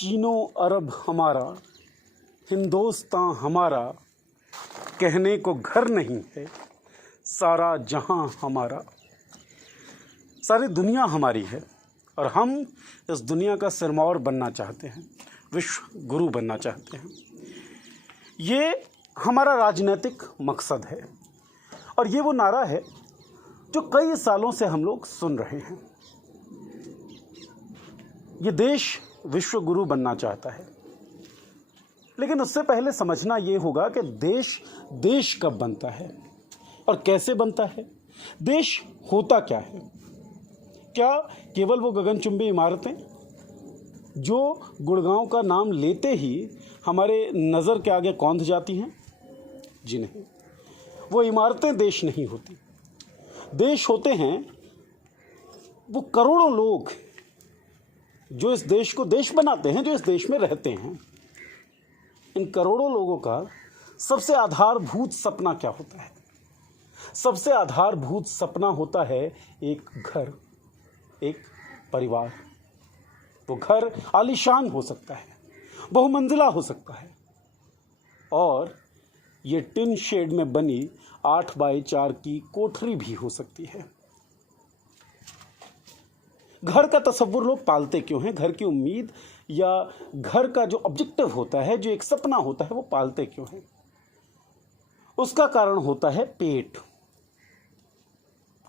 Chino अरब हमारा, हिंदुस्तान हमारा, कहने को घर नहीं है, सारा जहां हमारा। सारी दुनिया हमारी है और हम इस दुनिया का सिरमौर बनना चाहते हैं, विश्व गुरु बनना चाहते हैं। ये हमारा राजनीतिक मकसद है और ये वो नारा है जो कई सालों से हम लोग सुन रहे हैं। ये देश विश्व गुरु बनना चाहता है, लेकिन उससे पहले समझना ये होगा कि देश कब बनता है और कैसे बनता है। देश होता क्या है? क्या केवल वो गगनचुंबी इमारतें जो गुड़गांव का नाम लेते ही हमारे नज़र के आगे कौंध जाती हैं? जी नहीं, वो इमारतें देश नहीं होती। देश होते हैं वो करोड़ों लोग जो इस देश को देश बनाते हैं, जो इस देश में रहते हैं। इन करोड़ों लोगों का सबसे आधारभूत सपना क्या होता है? सबसे आधारभूत सपना होता है एक घर, एक परिवार। वो घर आलीशान हो सकता है, बहुमंजिला हो सकता है और ये टिन शेड में बनी 8 बाई 4 की कोठरी भी हो सकती है। घर का तसव्वुर लोग पालते क्यों हैं? घर की उम्मीद या घर का जो ऑब्जेक्टिव होता है, जो एक सपना होता है, वो पालते क्यों हैं? उसका कारण होता है पेट।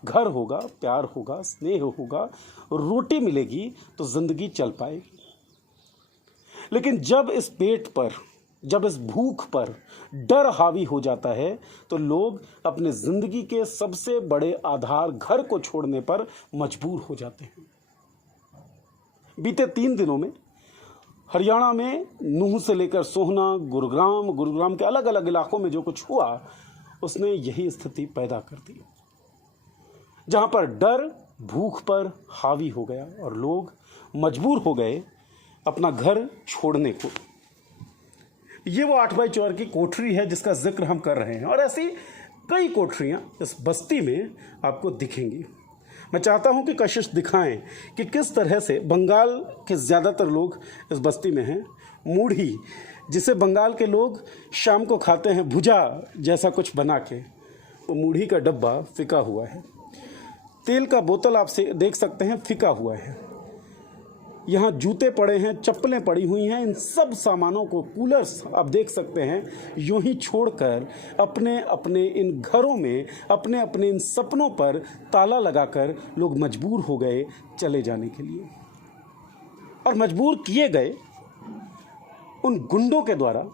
घर होगा, प्यार होगा, स्नेह होगा, रोटी मिलेगी तो जिंदगी चल पाएगी। लेकिन जब इस पेट पर, जब इस भूख पर डर हावी हो जाता है तो लोग अपने जिंदगी के सबसे बड़े आधार घर को छोड़ने पर मजबूर हो जाते हैं। बीते 3 दिनों में हरियाणा में नूंह से लेकर सोहना, गुरुग्राम के अलग अलग इलाकों में जो कुछ हुआ उसने यही स्थिति पैदा कर दी, जहां पर डर भूख पर हावी हो गया और लोग मजबूर हो गए अपना घर छोड़ने को। ये वो 8 बाई 4 की कोठरी है जिसका जिक्र हम कर रहे हैं और ऐसी कई कोठरियां इस बस्ती में आपको दिखेंगी। मैं चाहता हूं कि कशिश दिखाएं कि किस तरह से बंगाल के ज़्यादातर लोग इस बस्ती में हैं। मूढ़ी, जिसे बंगाल के लोग शाम को खाते हैं भुजा जैसा कुछ बना के, वो मूढ़ी का डब्बा फिका हुआ है। तेल का बोतल आप से देख सकते हैं फिका हुआ है। यहाँ जूते पड़े हैं, चप्पलें पड़ी हुई हैं। इन सब सामानों को, कूलर्स आप देख सकते हैं, यूं ही छोड़कर अपने अपने इन घरों में, अपने अपने इन सपनों पर ताला लगाकर लोग मजबूर हो गए चले जाने के लिए। और मजबूर किए गए उन गुंडों के द्वारा,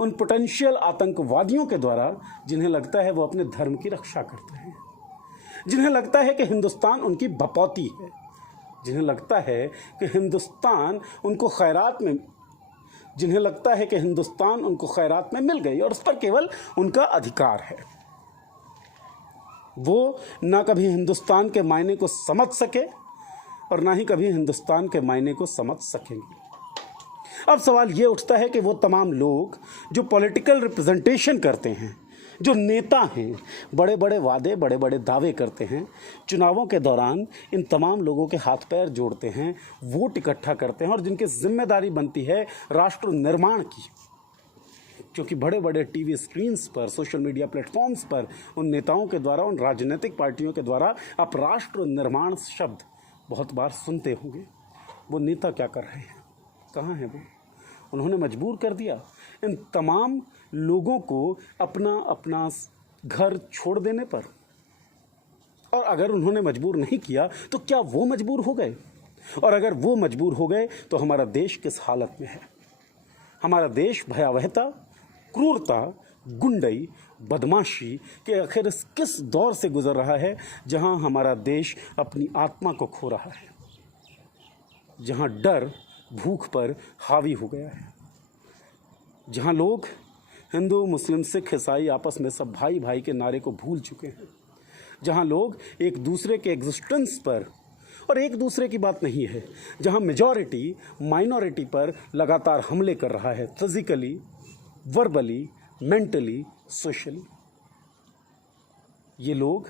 उन पोटेंशियल आतंकवादियों के द्वारा जिन्हें लगता है वो अपने धर्म की रक्षा करते हैं, जिन्हें लगता है कि हिंदुस्तान उनकी बपौती है, जिन्हें लगता है कि हिंदुस्तान उनको खैरात में, जिन्हें लगता है कि हिंदुस्तान उनको खैरात में मिल गई और उस पर केवल उनका अधिकार है। वो ना कभी हिंदुस्तान के मायने को समझ सके और ना ही कभी हिंदुस्तान के मायने को समझ सकेंगे। अब सवाल ये उठता है कि वो तमाम लोग जो पॉलिटिकल रिप्रेजेंटेशन करते हैं, जो नेता हैं, बड़े बड़े वादे, बड़े बड़े दावे करते हैं, चुनावों के दौरान इन तमाम लोगों के हाथ पैर जोड़ते हैं, वोट इकट्ठा करते हैं और जिनकी जिम्मेदारी बनती है राष्ट्र निर्माण की, क्योंकि बड़े बड़े टीवी स्क्रीन्स पर, सोशल मीडिया प्लेटफॉर्म्स पर उन नेताओं के द्वारा, उन राजनीतिक पार्टियों के द्वारा आप राष्ट्र निर्माण शब्द बहुत बार सुनते होंगे। वो नेता क्या कर रहे हैं? कहाँ हैं वो? उन्होंने मजबूर कर दिया इन तमाम लोगों को अपना अपना घर छोड़ देने पर। और अगर उन्होंने मजबूर नहीं किया तो क्या वो मजबूर हो गए? और अगर वो मजबूर हो गए तो हमारा देश किस हालत में है? हमारा देश भयावहता, क्रूरता, गुंडई, बदमाशी के आखिर किस दौर से गुजर रहा है जहां हमारा देश अपनी आत्मा को खो रहा है, जहां डर भूख पर हावी हो गया है, जहां लोग हिंदू, मुस्लिम, सिख, ईसाई आपस में सब भाई भाई के नारे को भूल चुके हैं, जहां लोग एक दूसरे के एग्जिस्टेंस पर, और एक दूसरे की बात नहीं है, जहां मेजॉरिटी माइनॉरिटी पर लगातार हमले कर रहा है, फिजिकली, वर्बली, मेंटली, सोशली। ये लोग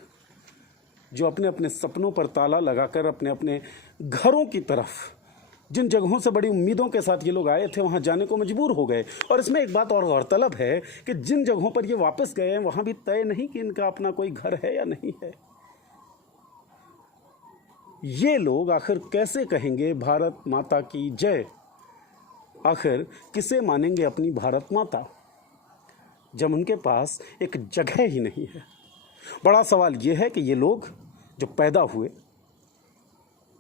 जो अपने अपने सपनों पर ताला लगाकर अपने अपने घरों की तरफ जिन जगहों से बड़ी उम्मीदों के साथ ये लोग आए थे वहाँ जाने को मजबूर हो गए। और इसमें एक बात और गौरतलब है कि जिन जगहों पर ये वापस गए हैं वहाँ भी तय नहीं कि इनका अपना कोई घर है या नहीं है। ये लोग आखिर कैसे कहेंगे भारत माता की जय? आखिर किसे मानेंगे अपनी भारत माता जब उनके पास एक जगह ही नहीं है? बड़ा सवाल ये है कि ये लोग जो पैदा हुए,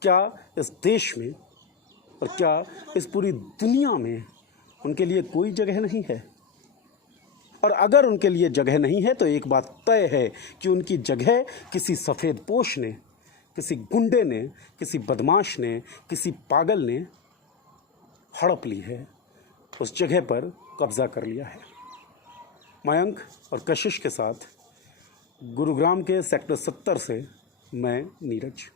क्या इस देश में और क्या इस पूरी दुनिया में उनके लिए कोई जगह नहीं है? और अगर उनके लिए जगह नहीं है तो एक बात तय है कि उनकी जगह किसी सफ़ेद पोश ने, किसी गुंडे ने, किसी बदमाश ने, किसी पागल ने हड़प ली है, उस जगह पर कब्ज़ा कर लिया है। मयंक और कशिश के साथ गुरुग्राम के सेक्टर 70 से मैं नीरज।